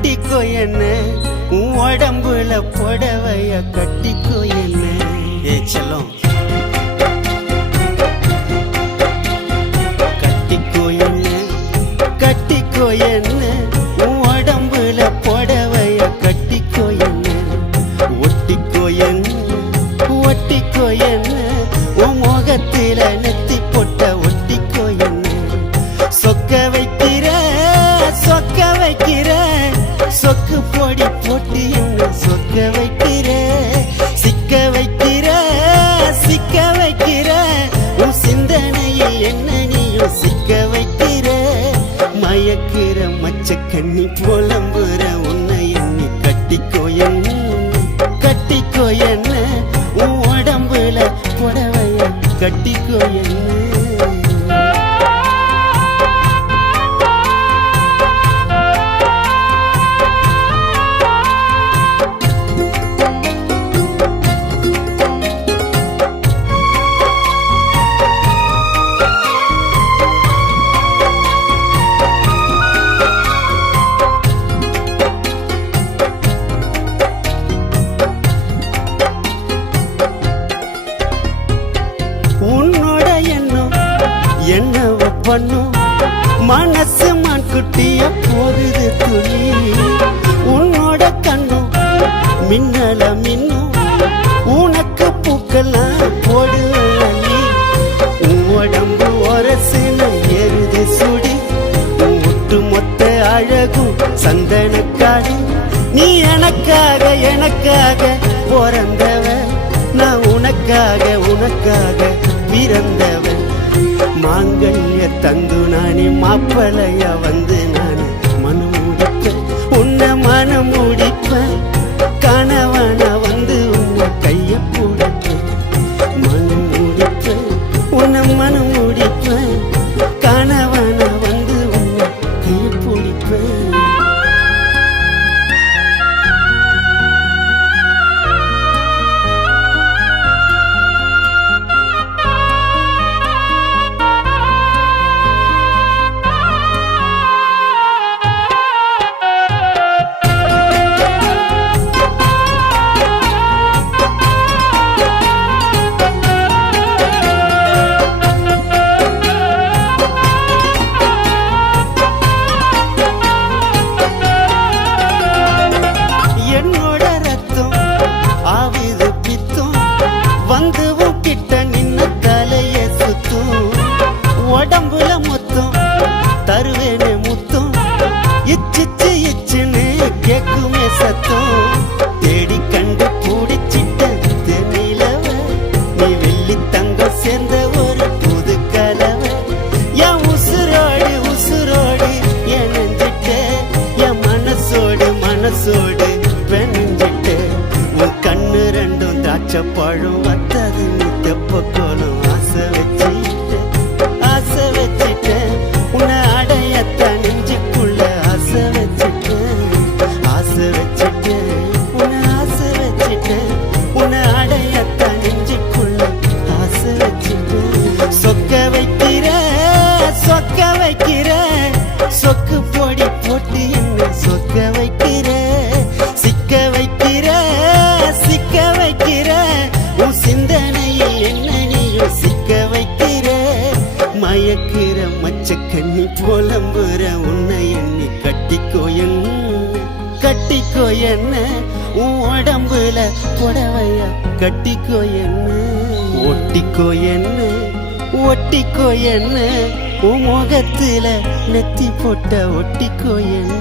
ஒட்டிக்கோ என்ன உன் உடம்புல புடவைய கட்டிக்கோ என்ன. ஏ செல்லம் கட்டிக்கோ என்ன கட்டிக்கோ என்ன உன் உடம்புல புடவைய கட்டிக்கோ என்ன. ஒட்டிக்கோ என்ன ஒட்டிக்கோ என்ன உன் முகத்தில நெத்தி பொட்ட ஒட்டிக்கோ என்ன. சொக்க வைக்கிற சொக்க வைக்கிற சொக்கு பொடி போட்டு என்ன சொக்க வைக்கிற. சிக்க வைக்கிற சிக்க வைக்கிற உன் சிந்தனையில் என்ன நீயும் சிக்க வைக்கிற. மயக்கிற மச்ச கண்ணி புலம்புற உன்னை எண்ணி கட்டிக்கோ என்ன கட்டிக்கோ என்ன உன் உடம்புல புடவைய கட்டிக்கோ என்ன. என்னவ பண்ணும் மனசு மான்குட்டிய போகுது துணி. உன்னோட கண்ணும் மின்னல மின்னும் உனக்கு பூக்கெல்லாம் போடுவி. உன் உடம்பு ஒரசுல எருது சுடி ஒட்டு மொத்த அழகும் சந்தனக்காடு. நீ எனக்காக எனக்காக பிறந்தவ நான் உனக்காக உனக்காக பிறந்தவன். மாங்கல்ய தந்து நானே மாப்பளையா வந்து நானே மனம் முடிப்பேன் உன்னை மனம் முடிப்பேன். கணவன வந்து உன்னை கைய பிடிப்பேன் மனம் முடிப்பேன் உன்னை மனம் முடிப்பேன். கணவன வந்து உன்னை கைய பிடிப்பேன். உடம்புல மொத்தம் தருவேனே முத்தம் இச்சிச்சு இச்சுன்னு கேக்குமே சத்தம். தேடி கண்டு பூடிச்சிட்ட தென்னிலவ நீ வெள்ளி தங்கம் சேர்ந்த ஒரு புது கலவை. என் உசுரோடு உசுரோடு என் நெஞ்சிட்ட என் மனசோடு மனசோடு வெனஞ்சிட்ட. உன் கண்ணு ரெண்டும் திராட்சை பழம் வத்தது நீ தெப்ப கோலம் ஆசை வச்சிட்டேன் உன்னை அடையத்தான் நெஞ்சுக்குள்ள ஆசை வச்சிட்டேன் உன்னை ஆசை வச்சிட்டேன் உன்னை அடையத்தான் நெஞ்சுக்குள்ள ஆசை வச்சிட்டேன். சொக்க வைக்கிற சொக்க வைக்கிற சொக்கு பொடி போட்டு என்ன சொக்க வைக்கிற. சிக்க வைக்கிற சிக்க வைக்கிற உன் சிந்தனையில் என்ன நீயும் சிக்க வைக்கிற. மயக்கிற மச்ச கண்ணி புலம்புற உன்னை எண்ணி கட்டிக்கோ என்ன கட்டிக்கோ என்ன உன் உடம்புல புடவைய கட்டிக்கோ என்ன. ஒட்டிக்கோ என்ன ஒட்டிக்கோ என்ன உன் முகத்துல நெத்தி போட்ட ஒட்டிக்கோ என்ன.